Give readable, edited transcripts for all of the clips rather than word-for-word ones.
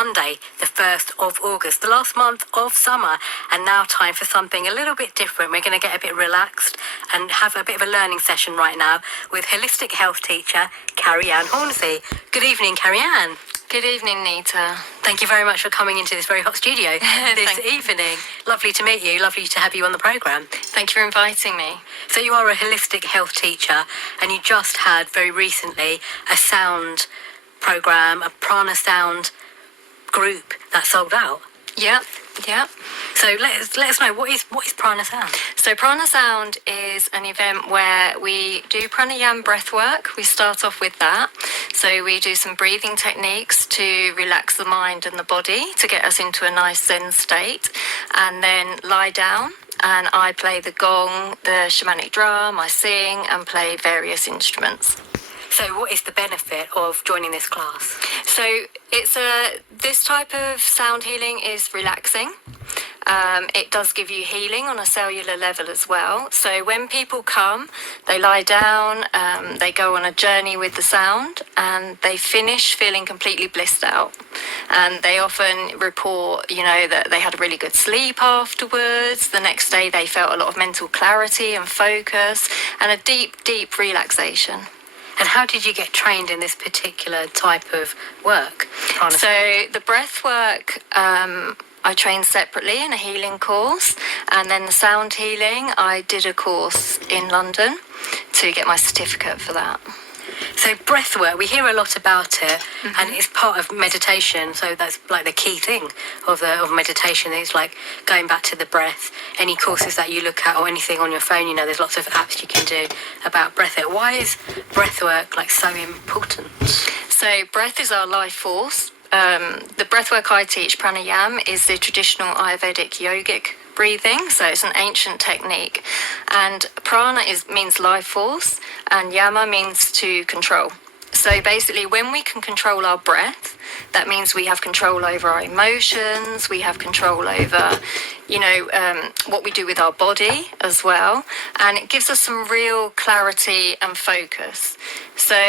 Monday, the 1st of August, the last month of summer, and now time for something a little bit different. We're going to get a bit relaxed and have a bit of a learning session right now with holistic health teacher Carrie-Anne Hornsey. Good evening, Carrie-Anne. Good evening, Nita. Thank you very much for coming into this very hot studio this evening. Lovely to meet you. Lovely to have you on the programme. Thank you for inviting me. So you are a holistic health teacher, and you just had very recently a sound programme, a prana sound group that sold out. Yep. So let us know, what is prana sound? So prana sound is an event where we do pranayama breath work. We start off with that. So we do some breathing techniques to relax the mind and the body to get us into a nice Zen state, and then lie down. And I play the gong, the shamanic drum, I sing and play various instruments. So what is the benefit of joining this class? So this type of sound healing is relaxing. It does give you healing on a cellular level as well. So when people come, they lie down, they go on a journey with the sound, and they finish feeling completely blissed out. And they often report, that they had a really good sleep afterwards. The next day they felt a lot of mental clarity and focus and a deep, deep relaxation. And how did you get trained in this particular type of work? So the breath work, I trained separately in a healing course, and then the sound healing, I did a course in London to get my certificate for that. So breath work, we hear a lot about it, and it's part of meditation. So that's like the key thing of meditation. It's like going back to the breath. Any courses that you look at or anything on your phone, there's lots of apps you can do about breath work. Why is breath work so important? So breath is our life force. The breath work I teach, pranayama, is the traditional Ayurvedic yogic breathing, so it's an ancient technique. And prana means life force, and yama means to control. So basically, when we can control our breath, that means we have control over our emotions, we have control over, what we do with our body as well, and it gives us some real clarity and focus. So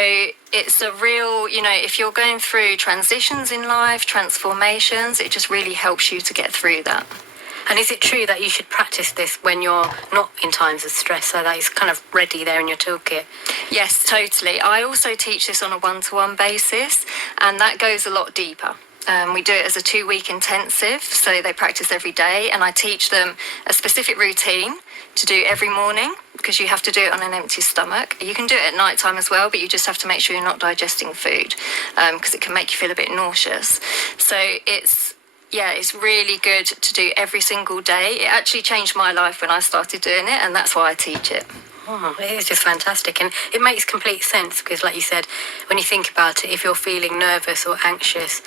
it's a real, if you're going through transitions in life, transformations, it just really helps you to get through that. And is it true that you should practice this when you're not in times of stress, so that it's kind of ready there in your toolkit? Yes, totally. I also teach this on a one-to-one basis, and that goes a lot deeper. We do it as a 2-week intensive, so they practice every day, and I teach them a specific routine to do every morning, because you have to do it on an empty stomach. You can do it at night time as well, but you just have to make sure you're not digesting food, because it can make you feel a bit nauseous. So it's really good to do every single day. It actually changed my life when I started doing it, and that's why I teach it. Oh, it is just fantastic, and it makes complete sense, because like you said, when you think about it, if you're feeling nervous or anxious,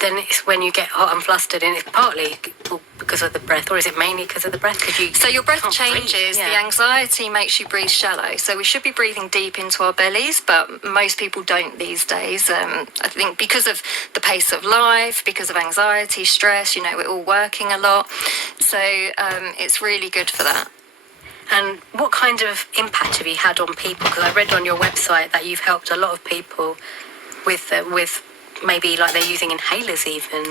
then it's when you get hot and flustered, and it's partly because of the breath, or is it mainly because of the breath? So your breath changes, the anxiety makes you breathe shallow, so we should be breathing deep into our bellies, but most people don't these days. I think because of the pace of life, because of anxiety, stress, we're all working a lot, so it's really good for that. And what kind of impact have you had on people? Because I read on your website that you've helped a lot of people with maybe like they're using inhalers even.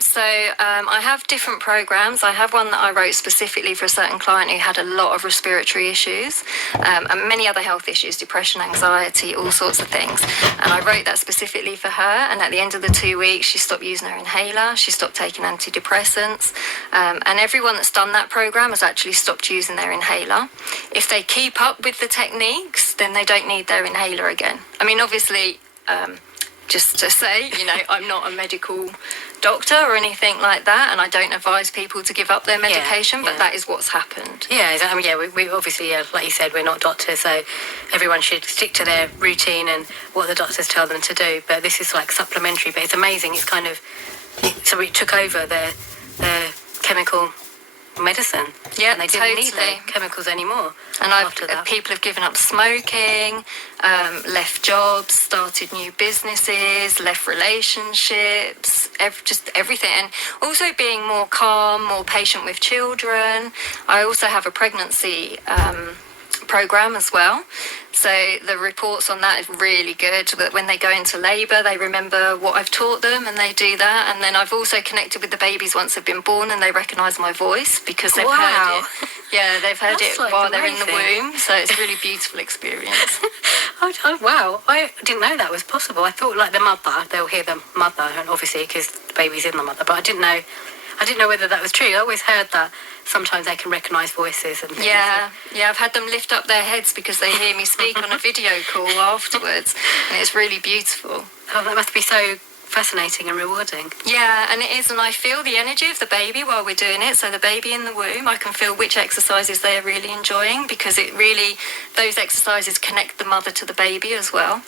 So I have different programs. I have one that I wrote specifically for a certain client who had a lot of respiratory issues and many other health issues, depression, anxiety, all sorts of things. And I wrote that specifically for her. And at the end of the 2 weeks, she stopped using her inhaler. She stopped taking antidepressants. And everyone that's done that program has actually stopped using their inhaler. If they keep up with the techniques, then they don't need their inhaler again. I mean, obviously, just to say, I'm not a medical doctor or anything like that, and I don't advise people to give up their medication, but that is what's happened. We obviously, like you said, we're not doctors, so everyone should stick to their routine and what the doctors tell them to do, but this is like supplementary, but it's amazing. It's kind of, so it took over their chemical medicine. And they didn't need their chemicals anymore. And people have given up smoking, left jobs, started new businesses, left relationships, just everything. And also being more calm, more patient with children. I also have a pregnancy program as well. So the reports on that is really good. That when they go into labour, they remember what I've taught them and they do that. And then I've also connected with the babies once they've been born and they recognise my voice because they've heard it. Yeah, they've heard That's it like while they're in the amazing. womb. So it's a really beautiful experience. Oh, wow. I didn't know that was possible. I thought like the mother, they'll hear the mother, and obviously because the baby's in the mother, but I didn't know whether that was true. I always heard that sometimes they can recognise voices and things. Yeah, I've had them lift up their heads because they hear me speak on a video call afterwards, and it's really beautiful. Oh, that must be so fascinating and rewarding. Yeah, and it is, and I feel the energy of the baby while we're doing it. So the baby in the womb, I can feel which exercises they are really enjoying because those exercises connect the mother to the baby as well.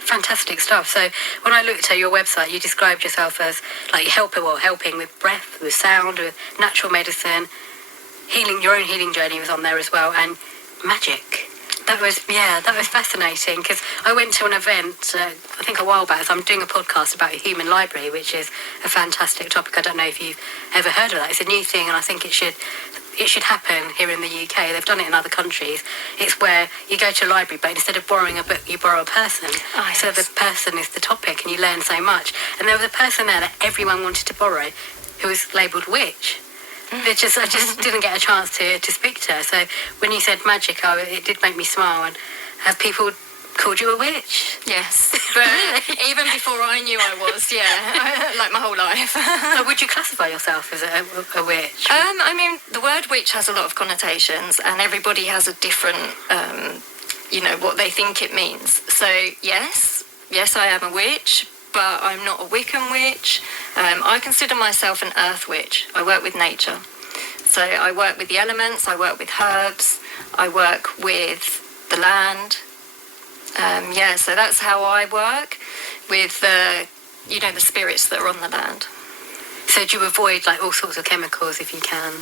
Fantastic stuff. So when I looked at your website, you described yourself as like helping with breath, with sound, with natural medicine, healing. Your own healing journey was on there as well, and magic. That was fascinating because I went to an event I think a while back. So I'm doing a podcast about a human library, which is a fantastic topic. I don't know if you've ever heard of that. It's a new thing, and I think it should happen here in the UK. They've done it in other countries. It's where you go to a library, but instead of borrowing a book, you borrow a person. Oh, so yes. the person is the topic, and you learn so much. And there was a person there that everyone wanted to borrow, who was labelled witch. I just didn't get a chance to speak to her. So when you said magic, it did make me smile. And have people called you a witch? Yes, but even before I knew I was, like my whole life. Or would you classify yourself as a witch? I mean, the word witch has a lot of connotations, and everybody has a different, what they think it means. So yes, I am a witch, but I'm not a Wiccan witch. I consider myself an earth witch. I work with nature. So I work with the elements, I work with herbs, I work with the land. So that's how I work with the spirits that are on the land. So do you avoid like all sorts of chemicals if you can?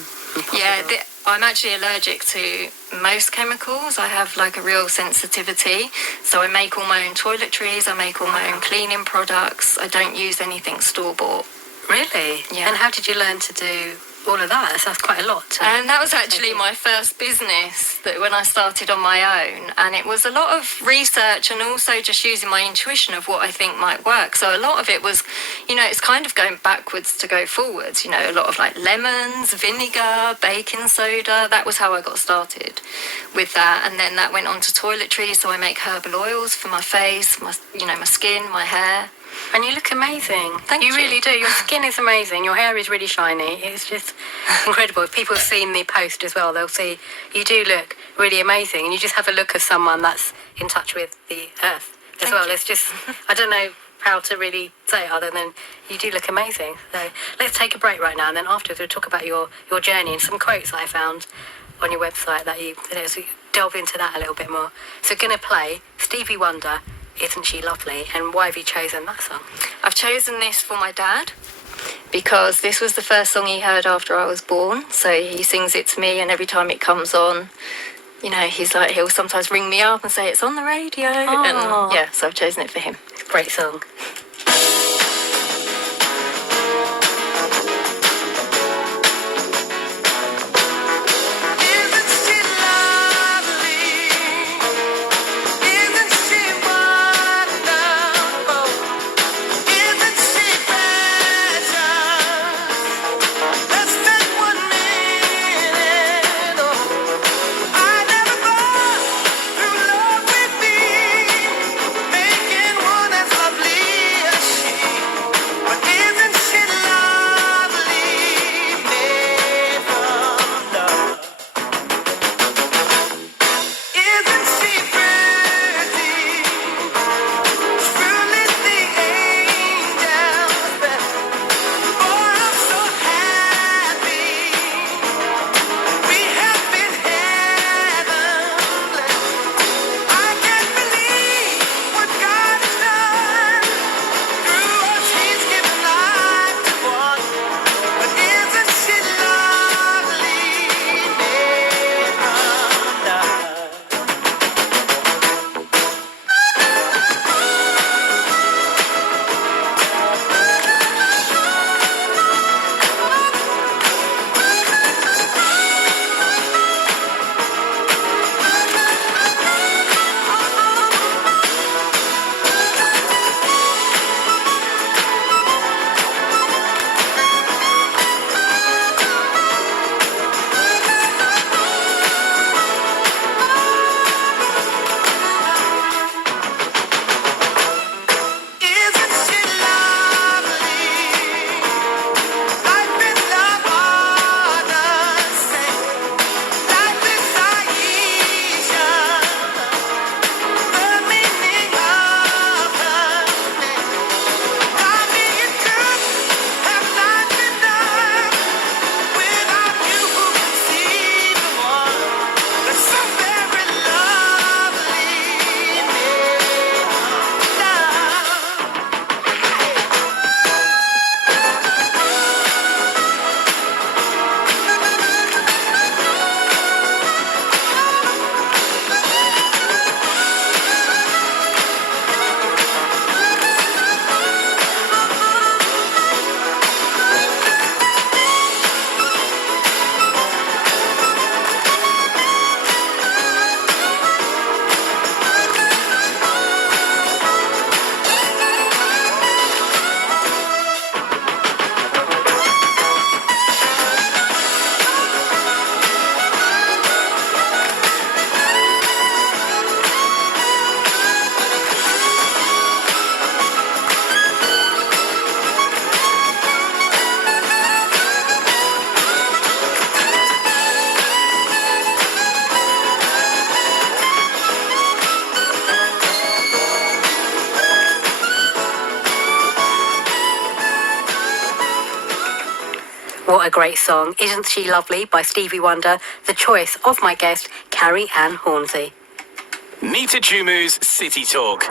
Yeah, I'm actually allergic to most chemicals. I have like a real sensitivity. So I make all my own toiletries, I make all my own cleaning products. I don't use anything store-bought. Really? Yeah. And how did you learn to do all of that? That's quite a lot. And that was actually my first business that when I started on my own. And it was a lot of research and also just using my intuition of what I think might work. So a lot of it was, it's kind of going backwards to go forwards. A lot of like lemons, vinegar, baking soda. That was how I got started with that. And then that went on to toiletries. So I make herbal oils for my face, my skin, my hair. And you look amazing. Thank you. You really do. Your skin is amazing. Your hair is really shiny. It's just incredible. If people have seen the post as well, they'll see you do look really amazing. And you just have a look of someone that's in touch with the earth as well. It's just, I don't know how to really say it other than you do look amazing. So let's take a break right now. And then afterwards we'll talk about your journey and some quotes that I found on your website that you delve into that a little bit more. So going to play Stevie Wonder, Isn't She Lovely? And why have you chosen that song? I've chosen this for my dad because this was the first song he heard after I was born. So he sings it to me, and every time it comes on, he'll sometimes ring me up and say it's on the radio. Aww. And so I've chosen it for him. It's a great song. Making one that's lovely What a great song. Isn't She Lovely by Stevie Wonder, the choice of my guest, Carrie Ann Hornsey. Nita Jumu's City Talk.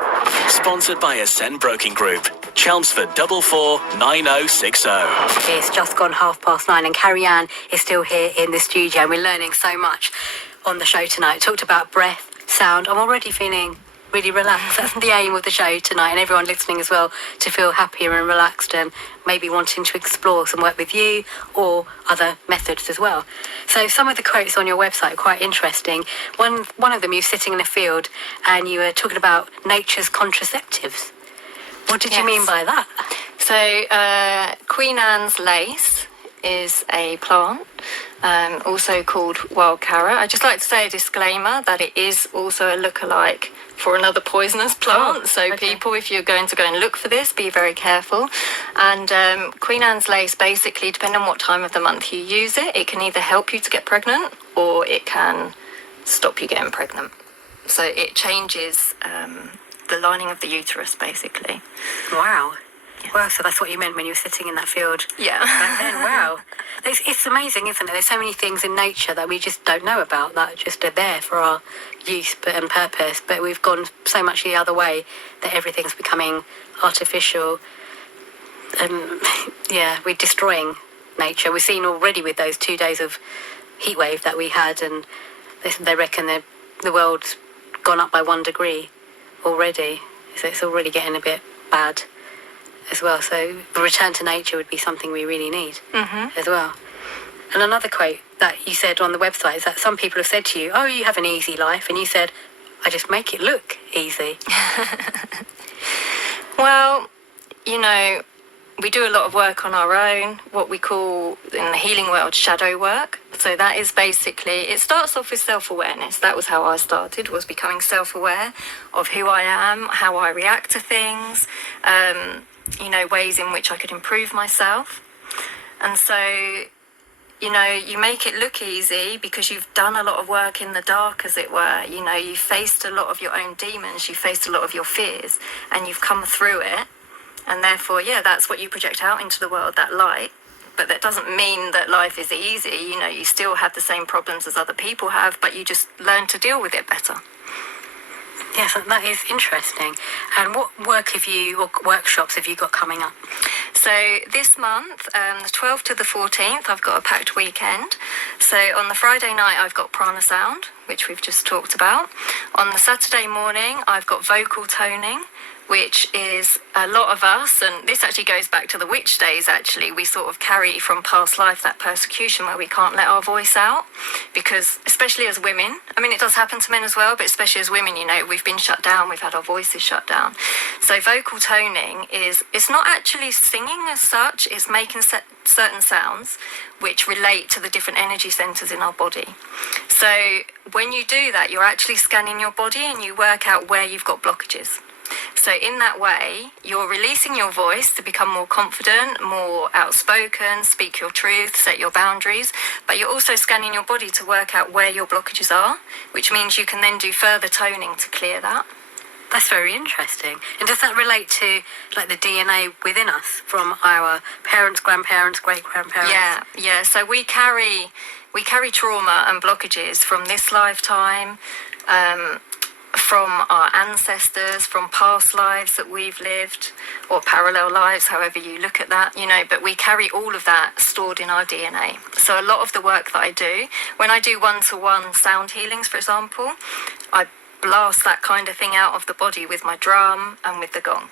Sponsored by Ascend Broking Group. Chelmsford 449060. It's just gone 9:30 and Carrie Ann is still here in the studio and we're learning so much on the show tonight. Talked about breath, sound. I'm already feeling really relaxed. That's the aim of the show tonight, and everyone listening as well, to feel happier and relaxed and maybe wanting to explore some work with you or other methods as well. So some of the quotes on your website are quite interesting. One of them, you're sitting in a field and you were talking about nature's contraceptives. What did you mean by that? So Queen Anne's lace is a plant, also called wild carrot. I'd just like to say a disclaimer that it is also a lookalike for another poisonous plant. People, if you're going to go and look for this, be very careful. And Queen Anne's lace, basically, depending on what time of the month you use it, it can either help you to get pregnant or it can stop you getting pregnant. So it changes the lining of the uterus, basically. Wow. Well, so that's what you meant when you were sitting in that field. Yeah. Back then. Wow. It's amazing, isn't it? There's so many things in nature that we just don't know about that just are there for our use and purpose. But we've gone so much the other way that everything's becoming artificial. We're destroying nature. We've seen already with those 2 days of heat wave that we had, and they reckon the world's gone up by 1 degree already. So it's already getting a bit bad as well. So the return to nature would be something we really need as well. And another quote that you said on the website is that some people have said to you, oh, you have an easy life, and you said, I just make it look easy. Well, we do a lot of work on our own, what we call in the healing world shadow work. So that is basically, it starts off with self-awareness. That was how I started, was becoming self-aware of who I am, how I react to things, ways in which I could improve myself. And so, you make it look easy because you've done a lot of work in the dark, as it were. You've faced a lot of your own demons, you've faced a lot of your fears, and you've come through it. And therefore, that's what you project out into the world, that light. But that doesn't mean that life is easy. You still have the same problems as other people have, but you just learn to deal with it better. Yes, that is interesting. And what work or workshops have you got coming up? So this month, the 12th to the 14th, I've got a packed weekend. So on the Friday night, I've got prana sound, which we've just talked about. On the Saturday morning, I've got vocal toning, which is a lot of us, and this actually goes back to the witch days, actually. We sort of carry from past life that persecution where we can't let our voice out, because especially as women, it does happen to men as well, but especially as women, we've been shut down, we've had our voices shut down. So vocal toning it's not actually singing as such, it's making certain sounds which relate to the different energy centers in our body. So when you do that, you're actually scanning your body and you work out where you've got blockages. So in that way, you're releasing your voice to become more confident, more outspoken, speak your truth, set your boundaries, but you're also scanning your body to work out where your blockages are, which means you can then do further toning to clear that. That's very interesting. And does that relate to the DNA within us from our parents, grandparents, great-grandparents? Yeah. So we carry trauma and blockages from this lifetime, from our ancestors, from past lives that we've lived, or parallel lives, however you look at that, but we carry all of that stored in our DNA. So a lot of the work that I do, when I do one-to-one sound healings, for example, I blast that kind of thing out of the body with my drum and with the gong.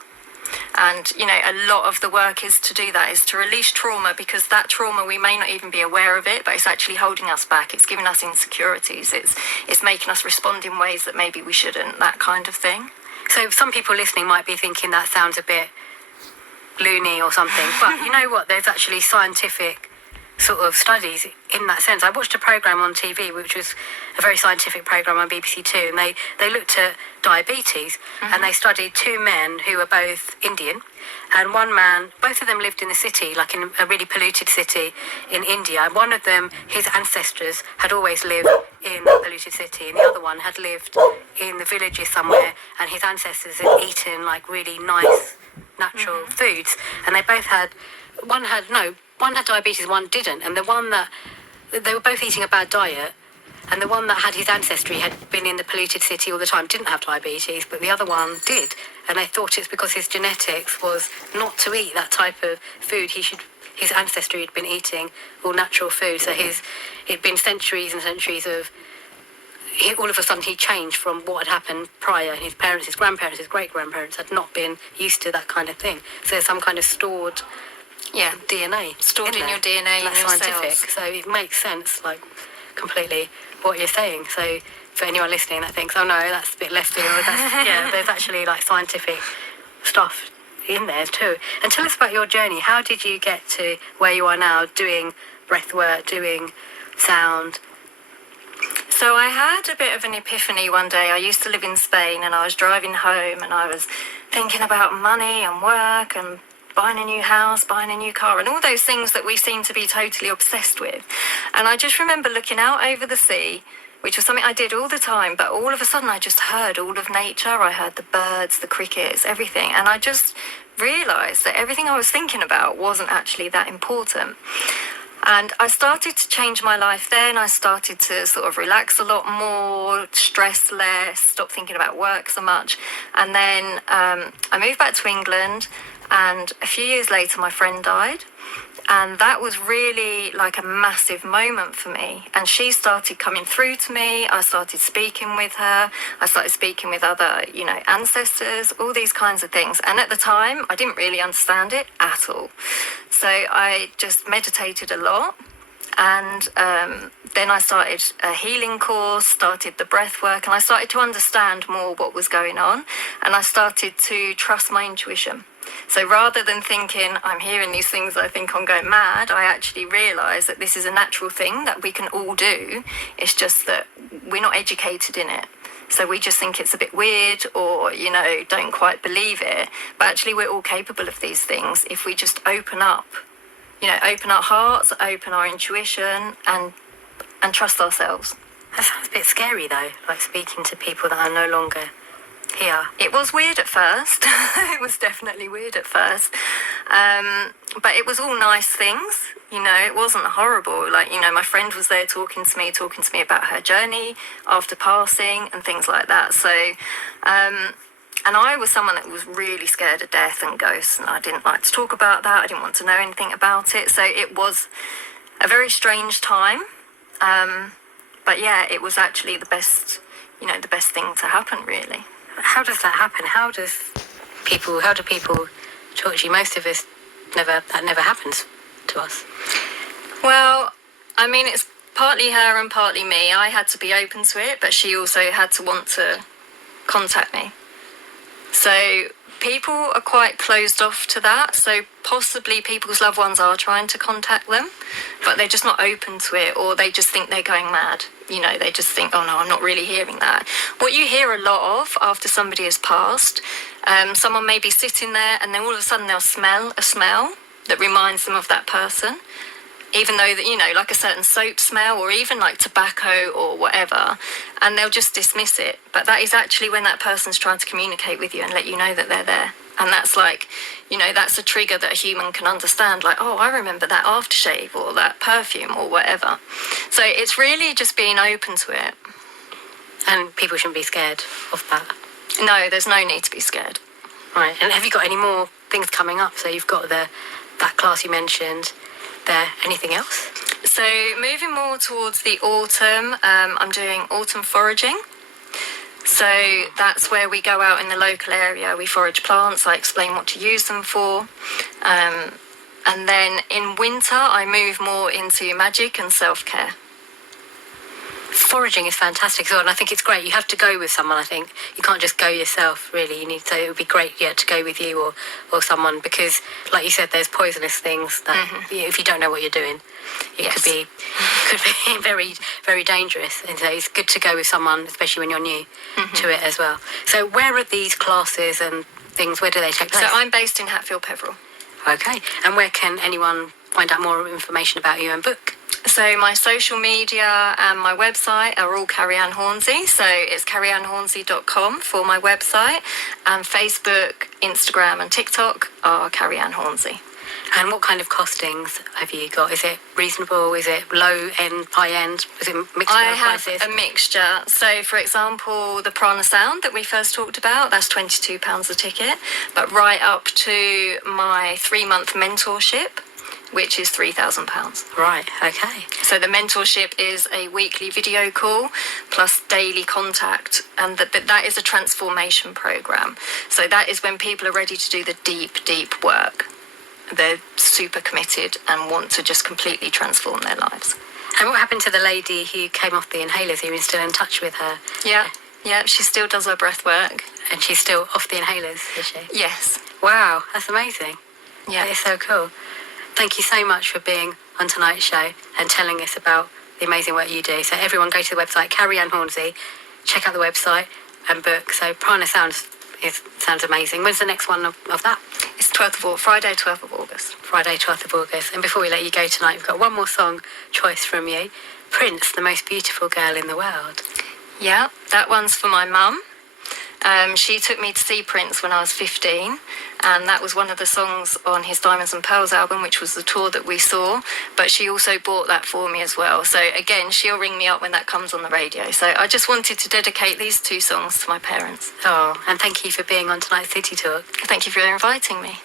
And, a lot of the work is to do that, is to release trauma, because that trauma, we may not even be aware of it, but it's actually holding us back. It's giving us insecurities. It's making us respond in ways that maybe we shouldn't, that kind of thing. So some people listening might be thinking that sounds a bit loony or something, but you know what? There's actually scientific sort of studies in that sense. I watched a programme on TV, which was a very scientific programme on BBC Two, and they looked at diabetes, and they studied 2 men who were both Indian, and one man, both of them lived in a city, like in a really polluted city in India, and one of them, his ancestors had always lived in a polluted city, and the other one had lived in the villages somewhere, and his ancestors had eaten really nice natural foods, and they both had, one had one had diabetes, one didn't, and the one that they were both eating a bad diet. And the one that had his ancestry had been in the polluted city all the time, didn't have diabetes, but the other one did. And they thought it's because his genetics was not to eat that type of food. His ancestry had been eating all natural food. So it'd been centuries and centuries of, all of a sudden he changed from what had happened prior. His parents, his grandparents, his great-grandparents had not been used to that kind of thing. So there's some kind of stored DNA. Stored in your DNA, in that's your scientific. cells. So it makes sense, like, completely what you're saying. So for anyone listening that thinks, oh no, that's a bit left field, there's actually like scientific stuff in there too. And tell us about your journey. How did you get to where you are now, doing breath work, doing sound? So I had a bit of an epiphany one day. I used to live in Spain and I was driving home and I was thinking about money and work and buying a new house, buying a new car, and all those things that we seem to be totally obsessed with. And I just remember looking out over the sea, which was something I did all the time, but all of a sudden I just heard all of nature. I heard the birds, the crickets, everything. And I just realised that everything I was thinking about wasn't actually that important. And I started to change my life then. I started to sort of relax a lot more, stress less, stop thinking about work so much. And then I moved back to England, and a few years later my friend died. And that was really like a massive moment for me. And she started coming through to me. I started speaking with her. I started speaking with other, ancestors, all these kinds of things. And at the time, I didn't really understand it at all. So I just meditated a lot. And then I started a healing course, started the breath work, and I started to understand more what was going on. And I started to trust my intuition. So rather than thinking I'm hearing these things, I think I'm going mad, I actually realised that this is a natural thing that we can all do. It's just that we're not educated in it. So we just think it's a bit weird or, don't quite believe it. But actually we're all capable of these things if we just open up, open our hearts, open our intuition and trust ourselves. That sounds a bit scary though, like speaking to people that are no longer here. It was weird at first. It was definitely weird at first. But it was all nice things, it wasn't horrible. Like, my friend was there talking to me about her journey after passing and things like that. So, and I was someone that was really scared of death and ghosts, and I didn't like to talk about that. I didn't want to know anything about it. So it was a very strange time. But yeah, it was actually the best thing to happen, really. How does that happen? How do people talk to you? Most of us that never happens to us. Well, I mean, it's partly her and partly me. I had to be open to it, but she also had to want to contact me. So people are quite closed off to that. So possibly people's loved ones are trying to contact them, but they're just not open to it, or they just think they're going mad. They just think, oh no, I'm not really hearing that. What you hear a lot of after somebody has passed, someone may be sitting there and then all of a sudden they'll smell a smell that reminds them of that person. Even though that, like a certain soap smell or even like tobacco or whatever, and they'll just dismiss it. But that is actually when that person's trying to communicate with you and let you know that they're there. And that's like, that's a trigger that a human can understand. Like, oh, I remember that aftershave or that perfume or whatever. So it's really just being open to it. And people shouldn't be scared of that. No, there's no need to be scared. Right. And have you got any more things coming up? So you've got that class you mentioned. There, anything else? So moving more towards the autumn, I'm doing autumn foraging. So that's where we go out in the local area, we forage plants, I explain what to use them for. And then in winter, I move more into magic and self-care. Foraging is fantastic as well, and I think it's great. You have to go with someone, I think. You can't just go yourself, really. So it would be great, to go with you or someone, because, like you said, there's poisonous things that if you don't know what you're doing, it could be very, very dangerous. And so it's good to go with someone, especially when you're new to it as well. So where are these classes and things, where do they take place? So I'm based in Hatfield, Peveril. Okay. And where can anyone find out more information about you and book? So my social media and my website are all Carrie-Anne Hornsey. So it's carrieannehornsey.com for my website. And Facebook, Instagram and TikTok are Carrie-Anne Hornsey. And what kind of costings have you got? Is it reasonable? Is it low end, high end? Is it mixture I of have prices? a mixture. So, for example, the Prana Sound that we first talked about, that's £22 a ticket. But right up to my 3-month mentorship, which is £3,000. Right, okay. So the mentorship is a weekly video call plus daily contact, and that is a transformation program. So that is when people are ready to do the deep work. They're super committed and want to just completely transform their lives. And what happened to the lady who came off the inhalers? Are you still in touch with her? Yeah, she still does her breath work. And she's still off the inhalers, is she? Yes. Wow, that's amazing. Yeah. That is so cool. Thank you so much for being on tonight's show and telling us about the amazing work you do. So everyone go to the website, Carrie Ann Hornsey, check out the website and book. So Prana sounds amazing. When's the next one of that? It's Friday, 12th of August. Friday, 12th of August. And before we let you go tonight, we've got one more song choice from you. Prince, The Most Beautiful Girl in the World. Yeah, that one's for my mum. She took me to see Prince when I was 15, and that was one of the songs on his Diamonds and Pearls album, which was the tour that we saw, but she also bought that for me as well. So again, she'll ring me up when that comes on the radio. So I just wanted to dedicate these 2 songs to my parents. Oh, and thank you for being on tonight's City Talk. Thank you for inviting me.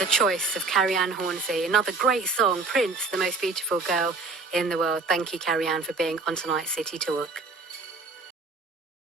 the choice of Carrie Ann Hornsey. Another great song, Prince, the most beautiful girl in the world. Thank you, Carrie Ann, for being on tonight's City Talk.